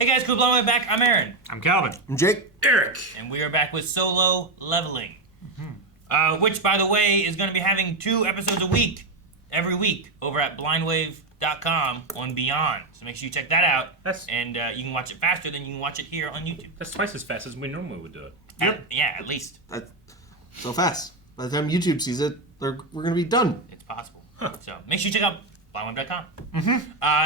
Hey guys, cool blowing back. I'm Aaron. I'm Calvin. I'm Jake. Eric. And we are back with Solo Leveling. Which, by the way, is going to be having 2 episodes a week, every week, over at blindwave.com on Beyond. So make sure you check that out. And you can watch it faster than you can watch it here on YouTube. That's twice as fast as we normally would do it. Yeah, at least. That's so fast. By the time YouTube sees it, we're going to be done. It's possible. So make sure you check out blindwave.com.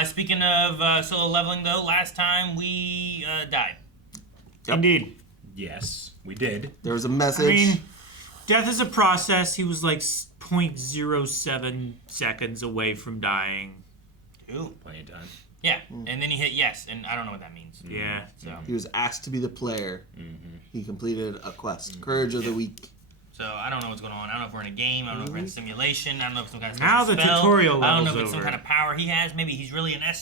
Speaking of Solo Leveling, though, last time we died. Yep. Indeed. Yes, we did. There was a message. I mean, death is a process. He was like 0.07 seconds away from dying. Ooh. Plenty of time. Yeah, and then he hit yes, and I don't know what that means. Yeah. So He was asked to be the player. He completed a quest. Courage of the Week. So I don't know what's going on. I don't know if we're in a game. I don't know if we're in a simulation. I don't know if it's some kind of Now the spell. tutorial I don't know if level's it's some over. kind of power he has. Maybe he's really a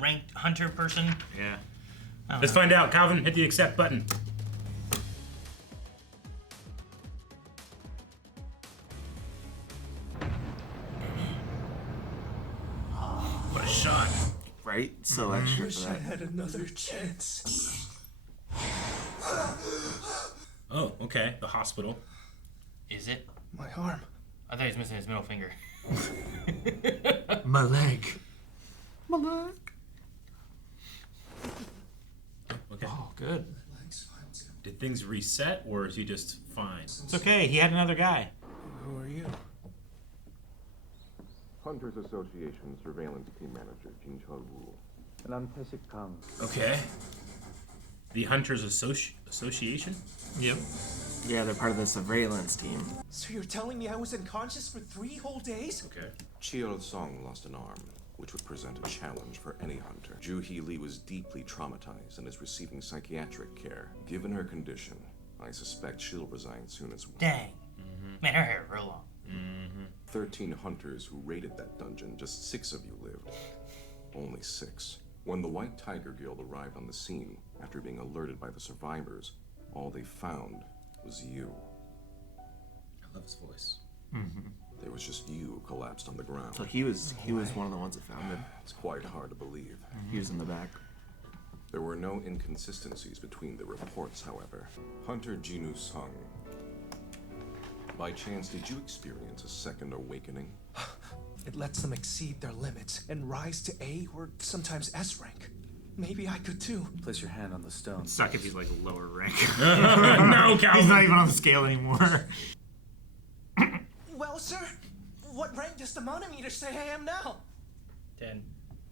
ranked hunter person. Yeah. Let's find out. Calvin, hit the accept button. What a shot. Right? So extra Wish for I that. had another chance. Oh, okay. The hospital. Is it? My arm. I thought he was missing his middle finger. My leg. My leg. Okay. Oh, good. Did things reset, or is he just fine? It's okay. He had another guy. Who are you? Hunters Association Surveillance Team Manager Jinchul. Okay. The Hunters Association? Yep. Yeah, they're part of the surveillance team. So you're telling me I was unconscious for 3 whole days? Okay. Chio Song lost an arm, which would present a challenge for any hunter. Ju Hee Lee was deeply traumatized and is receiving psychiatric care. Given her condition, I suspect she'll resign soon as well. Dang. Man, her hair real long. 13 hunters who raided that dungeon, just 6 of you lived. Only 6. When the White Tiger Guild arrived on the scene, after being alerted by the survivors, all they found was you. I love his voice. There was just you who collapsed on the ground. So he was one of the ones that found him. It's quite hard to believe. He was in the back. There were no inconsistencies between the reports, however. Hunter Jinu Sung. By chance, did you experience a second awakening? It lets them exceed their limits and rise to A or sometimes S rank. Maybe I could too. Place your hand on the stone. Suck if he's like lower rank. No, Calvin. He's not even on the scale anymore. Well, sir, what rank does the manometer say I am now? 10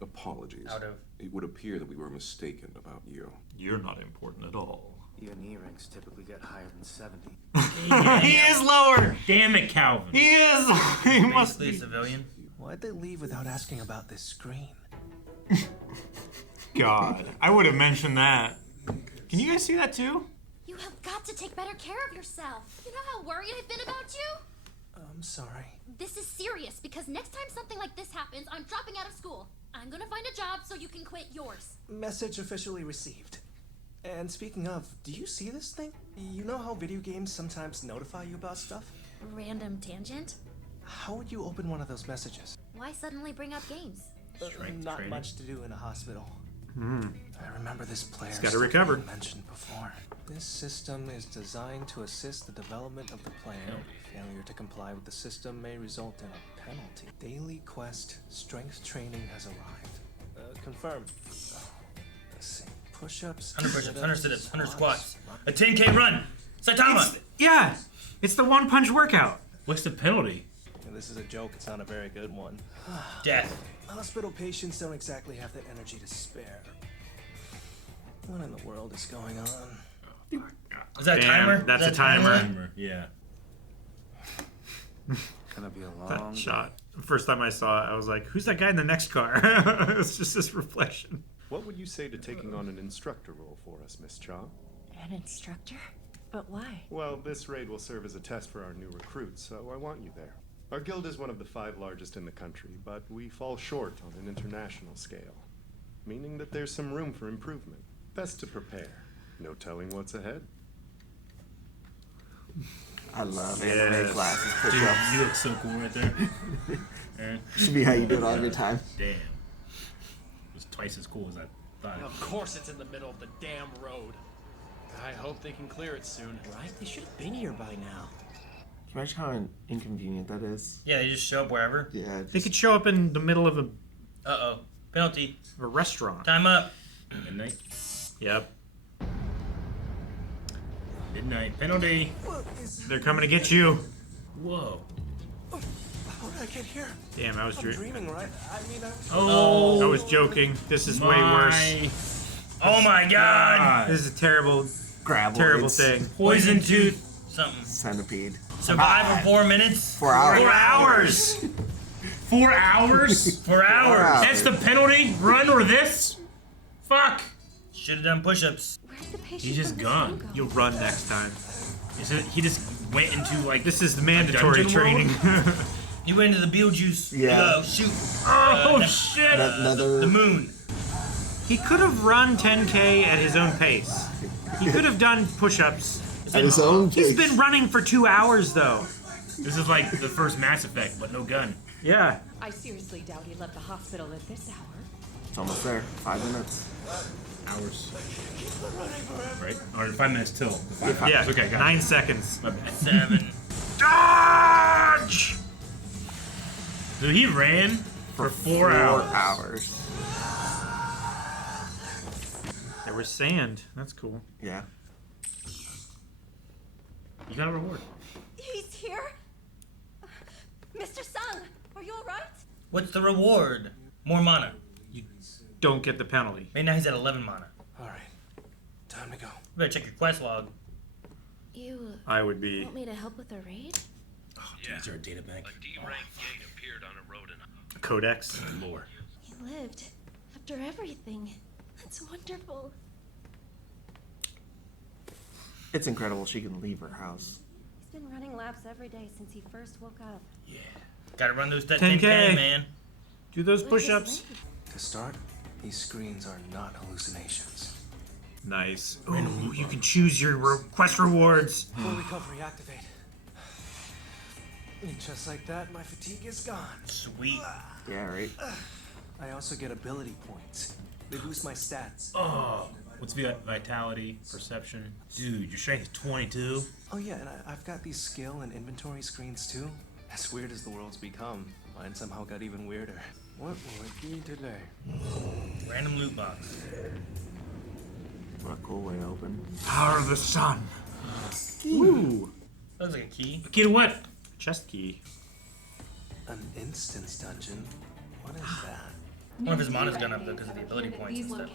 Apologies. out of... It would appear that we were mistaken about you. You're not important at all. E&E ranks typically get higher than 70. He is lower. Damn it, Calvin. He is. He must Basically a be. civilian. Why'd they leave without asking about this screen? God, I would have mentioned that. Can you guys see that too? You have got to take better care of yourself. You know how worried I've been about you? I'm sorry. This is serious because next time something like this happens, I'm dropping out of school. I'm gonna find a job so you can quit yours. Message officially received. And speaking of, do you see this thing? You know how video games sometimes notify you about stuff? Random tangent? How would you open one of those messages? Why suddenly bring up games? Strength Not training. much to do in a hospital. I remember this player gotta recover. mentioned before. This system is designed to assist the development of the player. Failure to comply with the system may result in a penalty. Daily quest, strength training has arrived. Confirmed. Let's see. Push-ups, 100 push-ups, 100 sit-ups, 100 squats. A Squats. 10K run. Saitama. Yeah, it's the one punch workout. What's the penalty? And this is a joke, it's not a very good one. Death. Hospital patients don't exactly have the energy to spare. What in the world is going on? Is that a Damn, timer? that's Is a that timer. Yeah. Gonna be a long That day. shot. First time I saw it, I was like, "Who's that guy in the next car?" It's just this reflection. What would you say to taking on an instructor role for us, Miss Cha? An instructor? But why? Well, this raid will serve as a test for our new recruits, so I want you there. Our guild is one of the 5 largest in the country, but we fall short on an international scale, meaning that there's some room for improvement. Best to prepare. No telling what's ahead. I love anime classes, Dude, push-ups. you look so cool right there. Aaron. Should be how you do it all your time. Damn. It was twice as cool as that 5. Of course it's in the middle of the damn road. I hope they can clear it soon. Right? They should have been here by now. Can you imagine how inconvenient that is? Yeah, they just show up wherever. Yeah. They could show up in the middle of Uh-oh. Penalty. a restaurant. Time up. Midnight. Yep. Midnight. Penalty. They're coming to get you. Whoa. How did I get here? Damn, I was I'm dreaming, right? I mean, I was joking. This is way worse. Oh my god! This is a terrible Graboids. thing. Poison tooth. Something. Centipede. Survive for 4 minutes. 4 hours. 4 hours. 4 hours? 4 hours. That's the penalty? Run or this? Fuck. Should have done push-ups. Where's the patient? He's just from the gone. Congo? You'll run next time. He just went into like This is the mandatory dungeon training. You went into the Beetlejuice. Yeah. Shoot. Oh shit! Another. The moon. He could have run 10K at his own pace. He could have done push-ups. At his own He's pace. been running for 2 hours though. This is like the first Mass Effect, but no gun. Yeah. I seriously doubt he left the hospital at this hour. It's almost there. 5 minutes. Hours. Right? Or 5 minutes till. 5 Yeah. hours. Okay, got 9 it. seconds. My bad. 7. Dodge! So he ran for 4 hours. 4 hours. There was sand. That's cool. Yeah. You got a reward. He's here? Mr. Sung, are you alright? What's the reward? More mana. Don't get the penalty. Right now he's at 11 mana. Alright. Time to go. You better check your quest log. You I would be. want me to help with a raid? Oh, dude, is there a data bank? A D-rank gate appeared on a road in A codex. Lore. He lived after everything. That's wonderful. It's incredible she can leave her house. He's been running laps every day since he first woke up. Yeah. Gotta run those 10K. 10K, man. Do those Where's this push-ups. raid? To start, these screens are not hallucinations. Nice. Ooh, you can choose your quest rewards. Full recovery activate. And just like that, my fatigue is gone. Sweet. Yeah, right? I also get ability points. They boost my stats. Oh. What's vitality, perception? Dude, your strength is 22. Oh yeah, and I've got these skill and inventory screens too. As weird as the world's become, mine somehow got even weirder. What will it be today? Random loot box. What a cool way to open. Power of the sun. Ooh. Looks like a key. Key to what? Chest key. An instance dungeon? What is that? One of his mana's gone up though because of the ability points and stuff.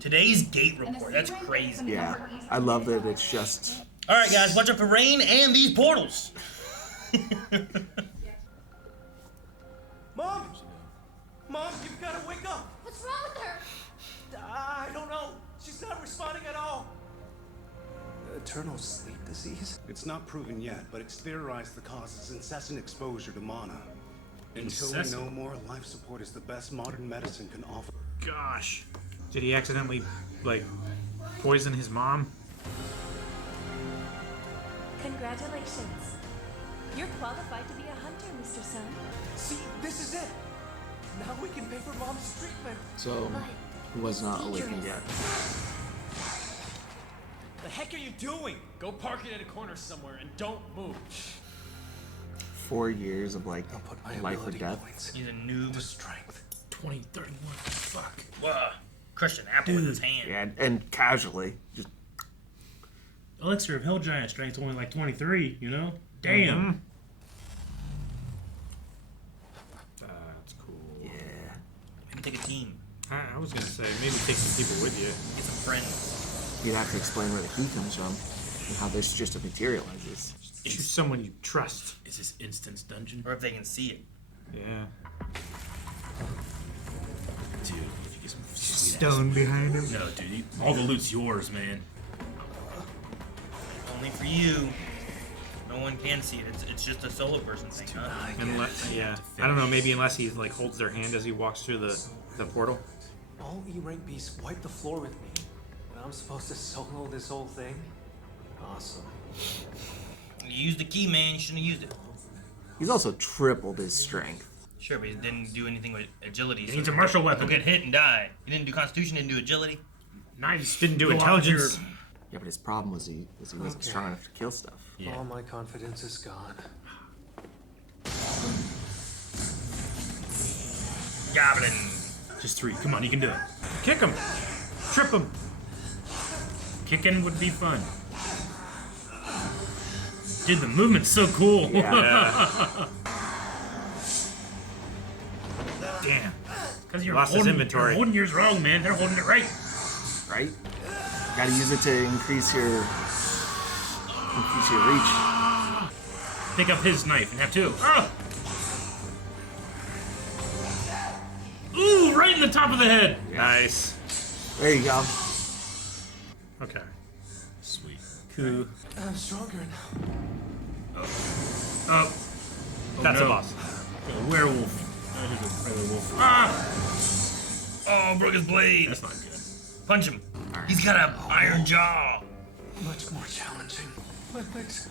Today's gate report. That's crazy. Yeah. I love that it's just. Alright guys, watch out for rain and these portals. Mom! Mom, you've got to wake up! What's wrong with her? I don't know. She's not responding at all. Eternal sleep disease? It's not proven yet, but it's theorized the cause is incessant exposure to mana. Until we Incessant? know more, life support is the best modern medicine can offer. Gosh. Did he accidentally, like, poison his mom? Congratulations. You're qualified to be a hunter, Mr. Sun. See, this is it. Now we can pay for Mom's treatment. So, he was not awakened yet. The heck are you doing? Go park it at a corner somewhere and don't move. 4 years of like I'll put my life or ability death. points He's a noob. to strength. 20, 31. Fuck. Whoa. Crushed an apple with his hand. Yeah, and casually. Just Elixir of Hell Giant strength's only like 23, you know? Damn. That's cool. yeah. Maybe take a team. I was gonna say, maybe take some people with you. Get some friends. You'd have to explain where the key comes from and how this just materializes. Choose someone you trust. Is this instance dungeon? Or if they can see it. Yeah. Dude, if you get some sweet Stone behind him. No, dude, all the loot's yours, man. Only for you. No one can see it. It's just a solo person thing, huh? Unless, yeah. I don't know, maybe unless he like holds their hand as he walks through the portal. All E-rank beasts wipe the floor with me. And I'm supposed to solo this whole thing? Awesome. You used the key, man. You shouldn't have used it. He's also tripled his strength. Sure, but he didn't do anything with agility. He needs a martial weapon. He'll get hit and die. He didn't do Constitution, didn't do agility. Nice. Didn't do Go intelligence. Yeah, but his problem was he wasn't strong enough to kill stuff. All my confidence is gone. Goblin. Just 3. Come on, you can do it. Kick him. Trip him. Kicking would be fun. Dude, the movement's so cool. Yeah. Damn. Because you're Lost his holding, inventory. You're holding yours wrong, man. They're holding it right. Right? Gotta use it to increase your reach. Pick up his knife and have 2. Oh! Ooh, right in the top of the head. Nice. There you go. Okay. Sweet. Cool. I'm stronger now. Oh. That's no. a boss. A werewolf. That is a regular wolf. Ah! Oh, broke his blade. That's not good. Punch him. He's got an iron jaw. Much more challenging. My legs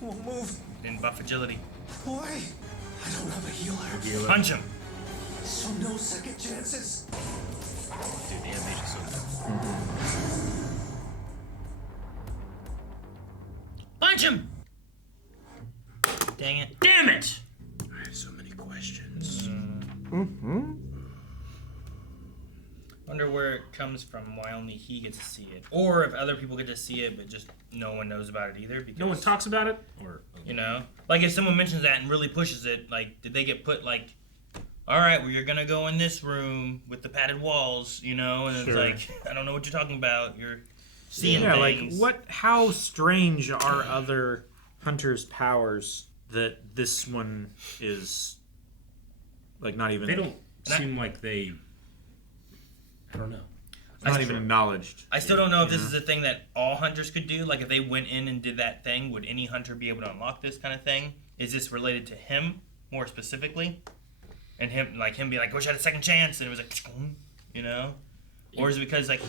won't move. Didn't buff agility. Why? I don't have a healer. Punch him. So no second chances. Dude, the animation's so good. Punch him. Dang it. Damn it! I have so many questions. Wonder where it comes from, why only he gets to see it. Or if other people get to see it, but just no one knows about it either. Because, No one talks about it? Or you know? Like, if someone mentions that and really pushes it, like, did they get put, like, all right, well, you're going to go in this room with the padded walls, you know? And Sure. it's like, I don't know what you're talking about. You're seeing Yeah, things. like, how strange are other hunters' powers that this one is, like, not even... They don't seem like they... I don't know. It's not even acknowledged. I still don't know if this is a thing that all hunters could do. Like, if they went in and did that thing, would any hunter be able to unlock this kind of thing? Is this related to him more specifically? And him being like, wish I had a second chance, and it was like, you know? Or is it because, like,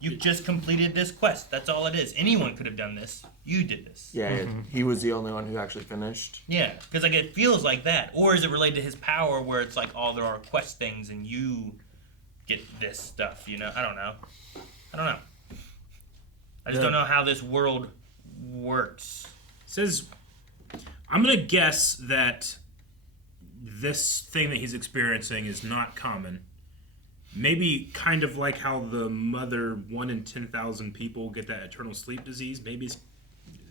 you just completed this quest? That's all it is. Anyone could have done this. You did this. Yeah, he was the only one who actually finished. Yeah, because, like, it feels like that. Or is it related to his power where it's like, there are quest things and you get this stuff, you know? I don't know. I just don't know how this world works. Says, I'm going to guess that this thing that he's experiencing is not common. Maybe kind of like how the mother 1 in 10,000 people get that eternal sleep disease. Maybe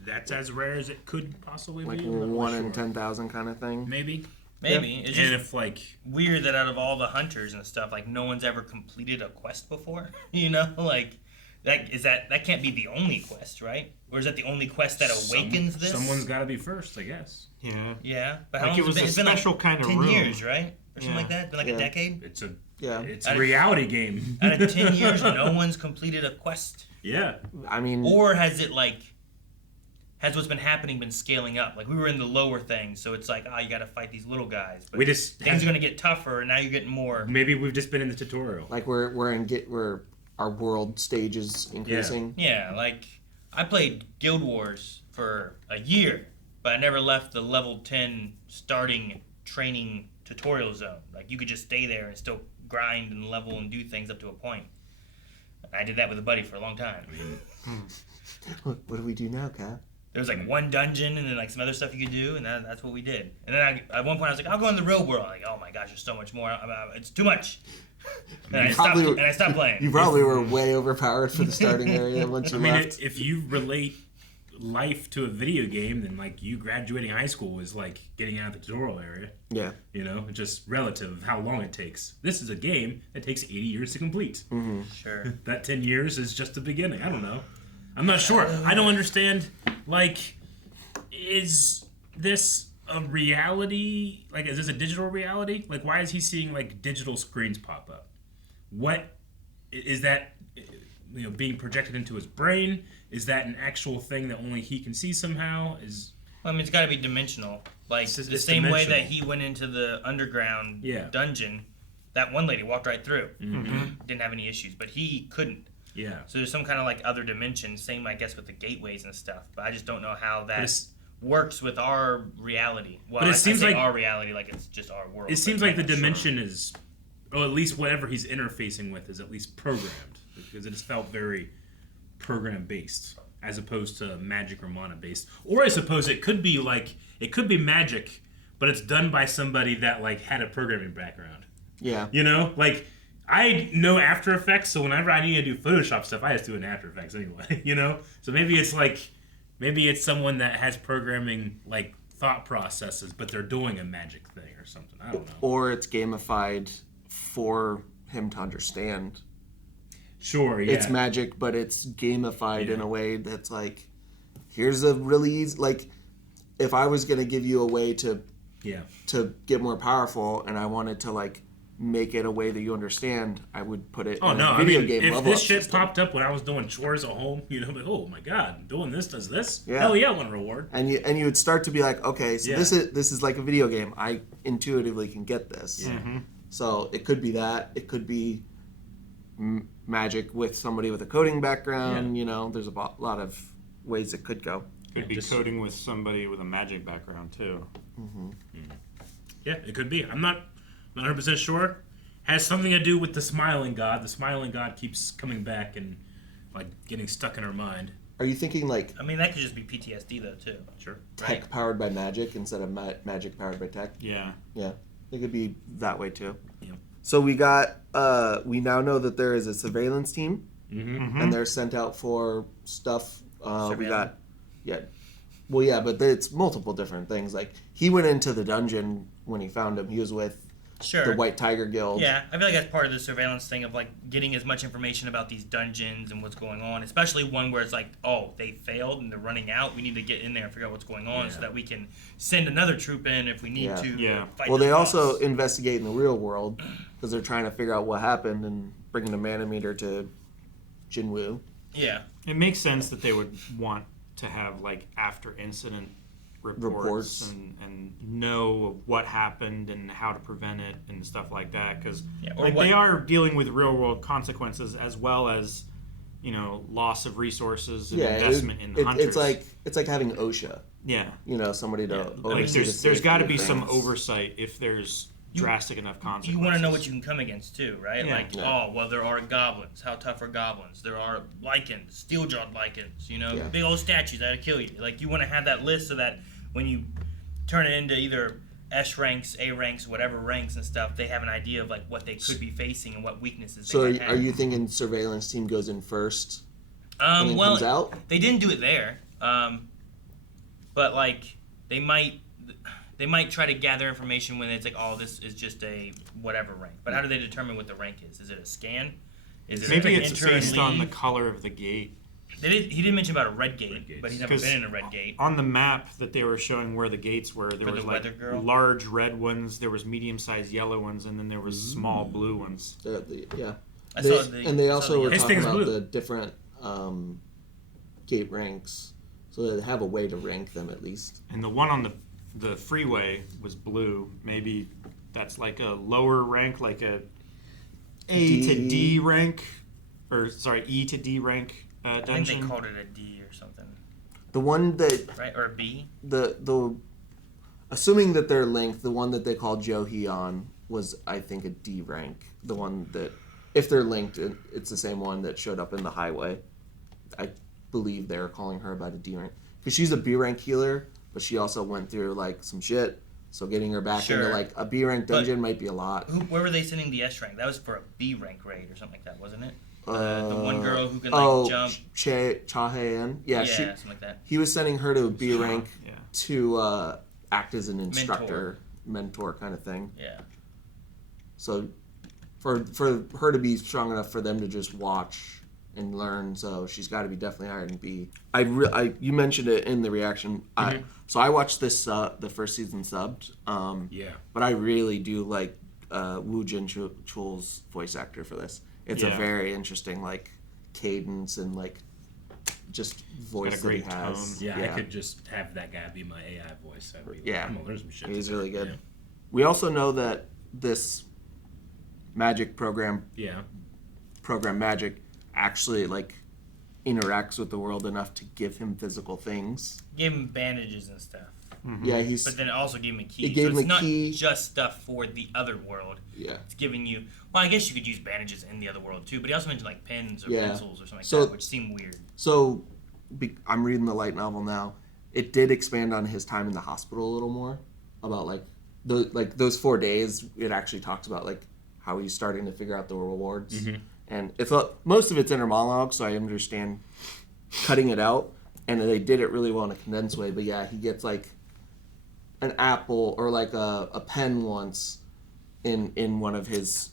that's as rare as it could possibly Like be. 1 in 10,000 kind of thing. Maybe. Maybe. It's just and if, like... weird that out of all the hunters and stuff, like, no one's ever completed a quest before. You know? Like, that can't be the only quest, right? Or is that the only quest that awakens this? Someone's got to be first, I guess. Yeah. Yeah. But how Like, long it was has a it's been special like kind of 10 room. years, right? Or something like that? It's been like a decade? It's a reality game. Out of 10 years, no one's completed a quest. Yeah. I mean... Or has it, like... Has what's been happening been scaling up? Like, we were in the lower things, so it's like, you gotta fight these little guys. But things are gonna get tougher, and now you're getting more... Maybe we've just been in the tutorial. Like, we're our world stage is increasing. Yeah, like, I played Guild Wars for a year, but I never left the level 10 starting training tutorial zone. Like, you could just stay there and still grind and level and do things up to a point. I did that with a buddy for a long time. What do we do now, Cap? There was like one dungeon and then like some other stuff you could do, and that's what we did. And then at one point I was like, I'll go in the real world. Like, oh my gosh, there's so much more. It's too much. And I stopped playing. You probably were way overpowered for the starting area once you left. If you relate life to a video game, then like you graduating high school is like getting out of the tutorial area. Yeah. You know, it's just relative of how long it takes. This is a game that takes 80 years to complete. Mm-hmm. Sure. That 10 years is just the beginning. I don't know. I'm not sure. I don't understand. Like, is this a reality? Like, is this a digital reality? Like, why is he seeing like digital screens pop up? What is that? You know, being projected into his brain? Is that an actual thing that only he can see somehow? I mean, it's got to be dimensional. Like the same way that he went into the underground dungeon, that one lady walked right through. Mm-hmm. Didn't have any issues, but he couldn't. Yeah. So there's some kind of like other dimension. Same, I guess, with the gateways and stuff. But I just don't know how that works with our reality. Well, But it seems like our reality, like it's just our world. It seems like the dimension is, or at least whatever he's interfacing with, is at least programmed, because it just felt very program based as opposed to magic or mana based. Or I suppose it could be magic, but it's done by somebody that like had a programming background. Yeah. You know, like I know After Effects, so whenever I need to do Photoshop stuff, I just do it in After Effects anyway. You know, so maybe it's someone that has programming like thought processes, but they're doing a magic thing or something. I don't know. Or it's gamified for him to understand. Sure, yeah. It's magic, but it's gamified in a way that's like, here's a really easy, like, if I was going to give you a way to get more powerful and I wanted to, like, make it a way that you understand, I would put it in a video game level. If this shit popped up when I was doing chores at home, you know, like, oh my god, doing this does this? Yeah. Hell yeah, I want a reward. And you would start to be like, okay, so this is like a video game. I intuitively can get this. Yeah. Mm-hmm. So it could be that. It could be magic with somebody with a coding background. Yeah. You know, there's a lot of ways it could go. Could be coding with somebody with a magic background too. Mm-hmm. Yeah, it could be. I'm not 100% sure. Has something to do with the smiling god. The smiling god keeps coming back and like getting stuck in her mind. Are you thinking like? I mean, that could just be PTSD though too. Sure. Tech powered by magic instead of magic powered by tech. Yeah. Yeah, it could be that way too. Yeah. So we we now know that there is a surveillance team, and they're sent out for stuff. We got, but it's multiple different things. Like he went into the dungeon when he found him. He was with the White Tiger Guild. Yeah, I feel like that's part of the surveillance thing of like getting as much information about these dungeons and what's going on, especially one where it's like, oh, they failed and they're running out. We need to get in there and figure out what's going on so that we can send another troop in if we need to. Yeah. Fight Well, this they boss. also investigate in the real world because they're trying to figure out what happened and bringing the manometer to Jinwoo. Yeah. It makes sense that they would want to have like after incident reports. And know what happened and how to prevent it and stuff like that, because they are dealing with real world consequences as well as, you know, loss of resources and investment in the hunters. It's like having OSHA. Yeah. You know, somebody to like there's got to be some oversight if there's drastic enough consequences. You want to know what you can come against too, right? Yeah. Like, oh, well, there are goblins. How tough are goblins? There are lycans, steel-jawed lycans, you know, big old statues that'll kill you. Like, you want to have that list so that when you turn it into either S ranks, A ranks, whatever ranks and stuff, they have an idea of like what they could be facing and what weaknesses they might have. Are you thinking surveillance team goes in first and then comes out? They didn't do it there, but like they might try to gather information when it's like, oh, this is just a whatever rank. But how do they determine what the rank is? Is it a scan? Is it maybe an it's enter and based on the leave? color of the gate? He didn't mention about a red gate, but he's never been in a red gate. On the map that they were showing where the gates were, there was like large red ones, there was medium-sized yellow ones, and then there was small blue ones. They also were talking about the different gate ranks, so they have a way to rank them at least. And the one on the freeway was blue. Maybe that's like a lower rank, like a A to D rank, or sorry, E to D rank. Dungeon. I think they called it a D or something. The one that or a B. The assuming that they're linked, the one that they called Joheon was, I think, a D rank. The one that, if they're linked, it's the same one that showed up in the highway. I believe they're calling her about a D rank because she's a B rank healer, but she also went through like some shit. So getting her back into like a B rank dungeon might be a lot. Where were they sending the S rank? That was for a B rank raid or something like that, wasn't it? The one girl who can jump. Chahayan. Yeah, something like that. He was sending her to B rank to act as an instructor, mentor kind of thing. Yeah. So for her to be strong enough for them to just watch and learn, so she's got to be definitely higher than B. You mentioned it in the reaction. So I watched this the first season subbed. But I really do like Woo Jinchul's voice actor for this. It's a very interesting like cadence and like just voice that he has. Tone. I could just have that guy be my AI voice. I'd be like, I'm gonna learn some shit. He's really good. Yeah. We also know that this magic program, Program Magic, actually like interacts with the world enough to give him physical things. Give him bandages and stuff. Yeah, he's. But then it also gave him a key. It gave him it's a not key. just stuff for the other world. Yeah. It's giving you. Well, I guess you could use bandages in the other world too. But he also mentioned like pens or pencils or something like that, which seem weird. So, I'm reading the light novel now. It did expand on his time in the hospital a little more, about like those 4 days. It actually talks about like how he's starting to figure out the rewards, and it's most of it's inner monologue, so I understand cutting it out, and they did it really well in a condensed way. But yeah, he gets like an apple or like a pen once in one of his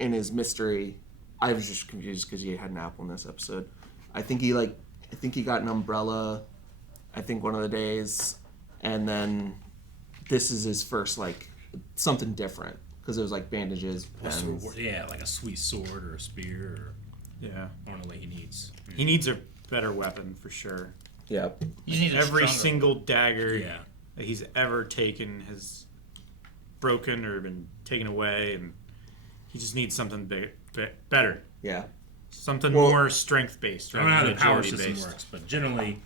in his mystery. I was just confused because he had an apple in this episode. I think he got an umbrella. I think one of the days, and then this is his first like something different because it was like bandages, pens. Yeah, like a sweet sword or a spear. Or, I don't know what he needs. He needs a better weapon for sure. Yeah. Every single dagger that he's ever taken has broken or been taken away, and he just needs something better. Yeah. Something more strength based. I don't know how the power system works, but generally,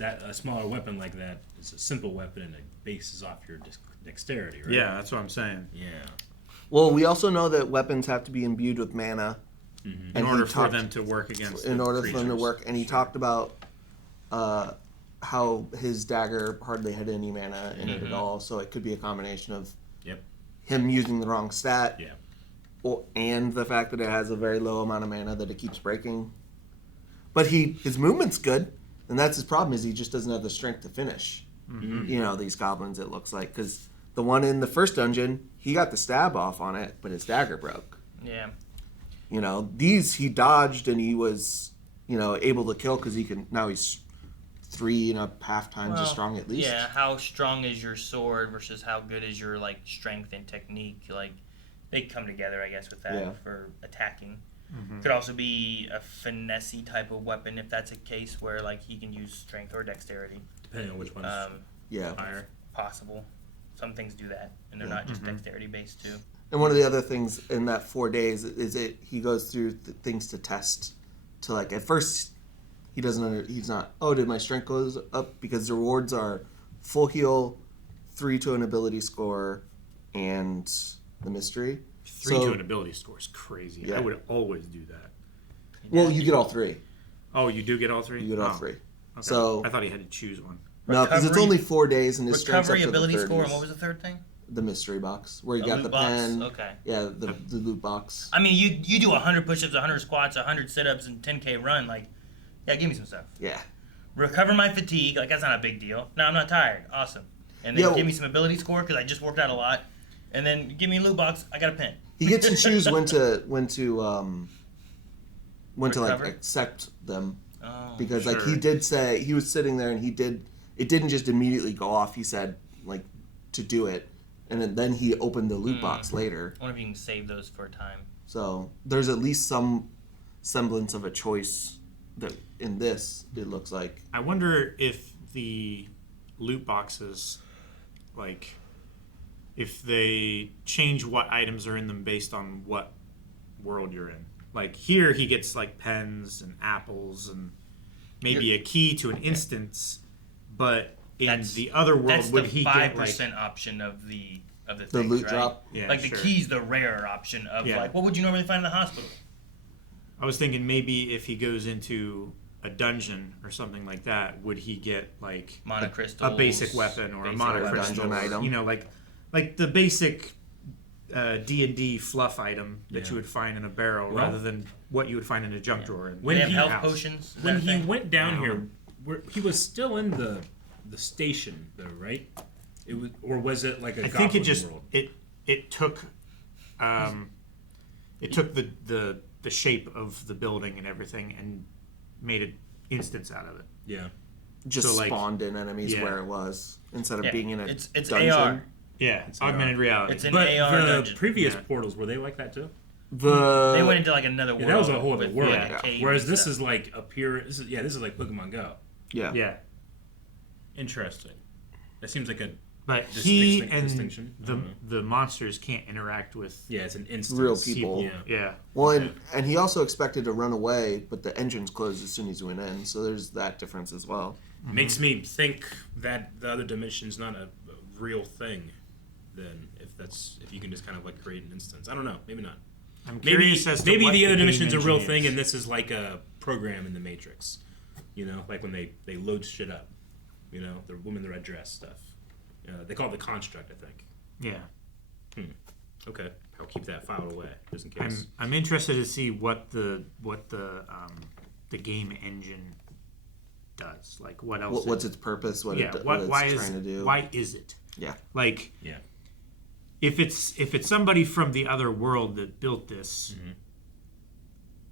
a smaller weapon like that is a simple weapon, and it bases off your dexterity, right? Yeah, that's what I'm saying. Yeah. Well, we also know that weapons have to be imbued with mana in order for them to work against. In order for them to work, and he talked about how his dagger hardly had any mana in it at all, so it could be a combination of him using the wrong stat, and the fact that it has a very low amount of mana that it keeps breaking. But his movement's good, and that's his problem, is he just doesn't have the strength to finish. You know, these goblins, it looks like, because the one in the first dungeon, he got the stab off on it, but his dagger broke. Yeah. You know, these he dodged and he was, able to kill because now he's 3.5 times as strong at least. Yeah, how strong is your sword versus how good is your like strength and technique? Like they come together, I guess, with that for attacking. Could also be a finessey type of weapon if that's a case where like he can use strength or dexterity. Depending on which one's higher. Possible. Some things do that, and they're not just dexterity based too. And one of the other things in that 4 days is he goes through things to test. To like at first he's not. Oh, did my strength goes up? Because the rewards are full heal, 3 to an ability score, and the mystery. 3 to an ability score is crazy. Yeah. I would always do that. Well, you get all 3. Oh, you do get all 3? You get all 3. Okay. So I thought he had to choose one. No, because it's only 4 days, and his strength's up to ability the 30s. score, and what was the third thing? The mystery box, where you got the pen. Okay. Yeah, the loot box. I mean, you do 100 push-ups, 100 squats, 100 sit-ups, and 10K run. Like, yeah, give me some stuff. Yeah. Recover my fatigue. Like, that's not a big deal. No, I'm not tired. Awesome. And then give me some ability score, because I just worked out a lot. And then give me a loot box. I got a pen. He gets to choose when to like accept them. Oh, because like he did say, he was sitting there and it didn't just immediately go off. He said like to do it, and then he opened the loot box later. I wonder if you can save those for a time. So there's at least some semblance of a choice that in this it looks like. I wonder if the loot boxes, like, if they change what items are in them based on what world you're in. Like here, he gets like pens and apples and maybe a key to an instance, but in the other world, would he get like 5% option of the things, the loot right? drop? Yeah, like the key's the rare option of like what would you normally find in the hospital? I was thinking maybe if he goes into a dungeon or something like that, would he get like mana crystals, a basic weapon or a mana crystal item? You know, like the basic D&D fluff item that you would find in a barrel rather than what you would find in a junk drawer. When he have health potions. When he went down here, he was still in the station though, right? It was, or was it like a? I think it just world? it took the shape of the building and everything and made an instance out of it. Yeah, just so spawned in enemies where it was instead of being in a it's dungeon. AR. Yeah, it's augmented reality. It's an AR the dungeon. Previous portals, were they like that too? They went into like another world. That was a whole other world. Whereas this is like this is like Pokemon Go. Yeah. Interesting. That seems like a But he and distinction. the monsters can't interact with. Yeah, it's an instance. Real people. Yeah. Well, and he also expected to run away, but the engines closed as soon as he went in. So there's that difference as well. Makes me think that the other dimension's not a real thing. Then, if you can just kind of like create an instance, I don't know. Maybe not. I'm curious as to maybe what the other dimension's a real engine thing, is. and this is like a program in the Matrix. You know, like when they load shit up. You know, the woman in the red dress stuff. They call it the construct, I think. Yeah. Okay, I'll keep that filed away just in case. I'm interested to see what the game engine does. Like what else? What's its purpose? What it's trying to do? Why is it? Yeah. Like yeah. If it's somebody from the other world that built this,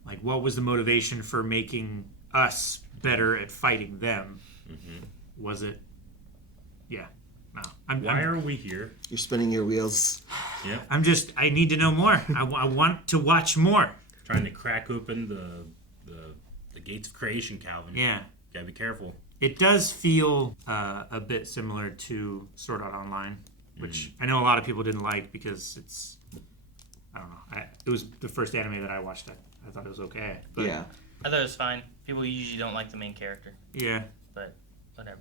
like what was the motivation for making us better at fighting them? Was it? Yeah. No. Why are we here? You're spinning your wheels. Yeah. I need to know more. I want to watch more. Trying to crack open the gates of creation, Calvin. Yeah. Gotta be careful. It does feel a bit similar to Sword Art Online, which I know a lot of people didn't like because it's, I don't know. It was the first anime that I watched. I thought it was okay. But yeah. I thought it was fine. People usually don't like the main character. Yeah. But whatever.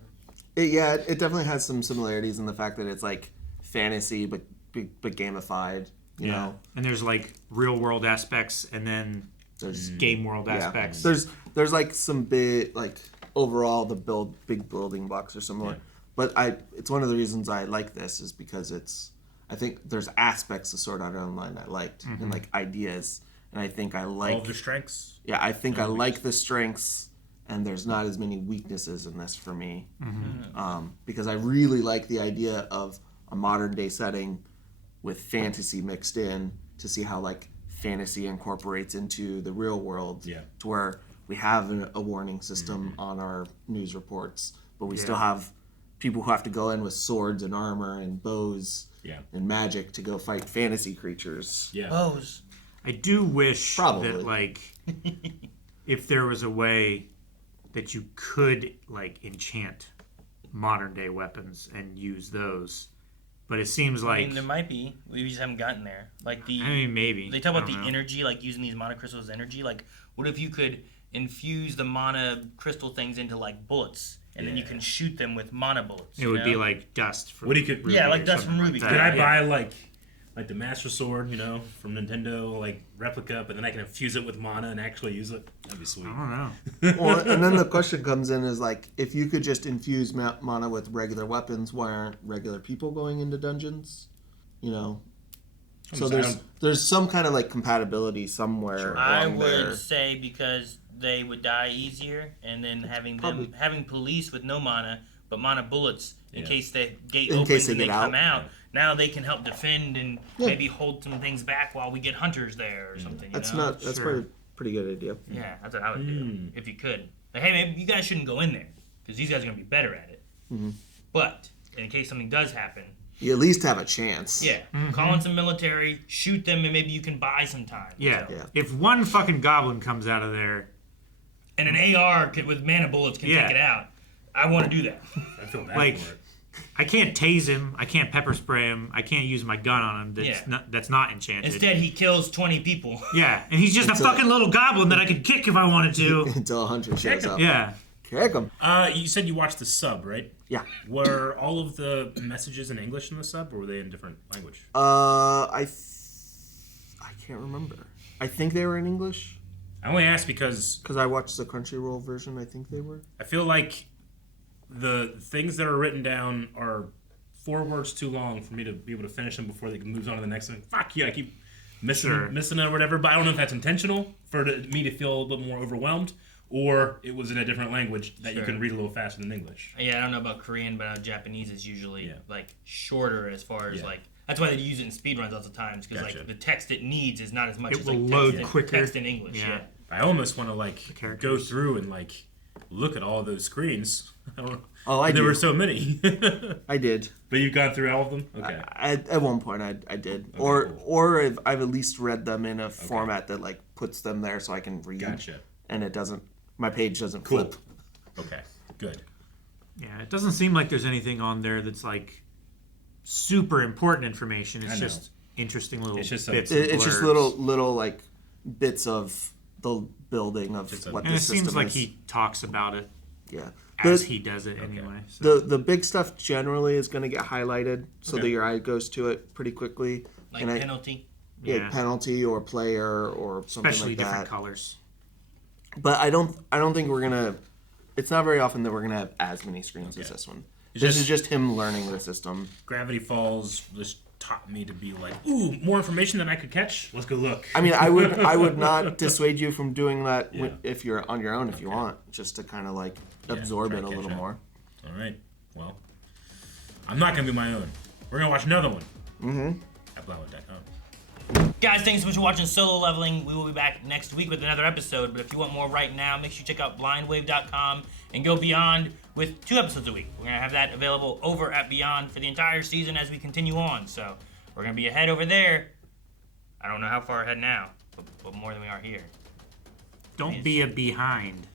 It definitely has some similarities in the fact that it's like fantasy but gamified. You know? And there's like real world aspects and then there's game world aspects. There's like some big like overall the big building blocks are similar. Yeah. But it's one of the reasons I like this is because I think there's aspects of Sword Art Online I liked and like ideas, and I think I like all of the strengths. Yeah, I think I like the strengths. And there's not as many weaknesses in this for me, because I really like the idea of a modern day setting with fantasy mixed in to see how like fantasy incorporates into the real world. Yeah. To where we have a warning system on our news reports, but we still have people who have to go in with swords and armor and bows and magic to go fight fantasy creatures. Yeah. Bows. I do wish that like if there was a way that you could like enchant modern day weapons and use those, but it seems like I mean, there might be. We just haven't gotten there. Like maybe they talk about the energy, like using these mana crystals as energy. Like, what if you could infuse the mana crystal things into like bullets, and then you can shoot them with mana bullets? It would be like dust from Ruby. Yeah, like dust from Ruby. Could I buy like the Master Sword, from Nintendo, like replica, but then I can infuse it with mana and actually use it? That'd be sweet. I don't know. Well, and then the question comes in is like, if you could just infuse mana with regular weapons, why aren't regular people going into dungeons? So there's some kind of like compatibility somewhere. I would say because they would die easier, and then having police with no mana but mana bullets in case the gate opens and they come out. Now they can help defend and maybe hold some things back while we get hunters there or something. That's pretty good idea. Yeah, that's what I would do if you could. Like, hey, maybe you guys shouldn't go in there because these guys are gonna be better at it. But in case something does happen, you at least have a chance. Yeah, call in some military, shoot them, and maybe you can buy some time. Yeah. If one fucking goblin comes out of there, and an AR with mana bullets can take it out, I want to do that. I feel bad for it. I can't tase him. I can't pepper spray him. I can't use my gun on him. That's not enchanted. Instead, he kills 20 people. Yeah, and he's just a fucking little goblin that I could kick if I wanted to. Until a hunter shows up. Yeah. Kick him. You said you watched the sub, right? Yeah. Were all of the messages in English in the sub, or were they in different language? I can't remember. I think they were in English. I only asked because I watched the Crunchyroll version. I think they were. I feel like the things that are written down are 4 words too long for me to be able to finish them before they can move on to the next thing. Fuck yeah, I keep missing it or whatever. But I don't know if that's intentional for me to feel a little bit more overwhelmed, or it was in a different language that you can read a little faster than English. Yeah, I don't know about Korean, but Japanese is usually like shorter as far as like. That's why they use it in speedruns all the time, because like the text it needs is not as much as like load quicker. Text in English. Yeah. I almost want to go through and look at all of those screens. I don't know. There were so many. I did. But you've gone through all of them? Okay. At one point I did. Okay, or I've at least read them in a format that puts them there so I can read. Gotcha. And my page doesn't flip. Okay, good. Yeah, it doesn't seem like there's anything on there that's super important information. I It's know. just interesting little It's just bits. It's just blurbs. little like bits of the building of what And the it system seems like is. he talks about it Yeah. as The- he does it anyway. So. The big stuff generally is going to get highlighted so Okay. that your eye goes to it pretty quickly. Like And penalty. Yeah, penalty or player or something Especially like different that. colors. But I don't think we're gonna. It's not very often that we're gonna have as many screens as this one. This is just him learning the system. Gravity Falls just taught me to be like, ooh, more information than I could catch. Let's go look. I mean, I would not dissuade you from doing that Yeah. if you're on your own if you want, just to kind of like absorb try it to a catch little up. more. All right. Well, I'm not gonna be my own. We're gonna watch another one. Mm-hmm. At blindwave.com. Guys, thanks so much for watching Solo Leveling. We will be back next week with another episode. But if you want more right now, make sure you check out blindwave.com and go beyond with 2 episodes a week. We're going to have that available over at Beyond for the entire season as we continue on. So we're going to be ahead over there. I don't know how far ahead now, but more than we are here. Don't be a behind.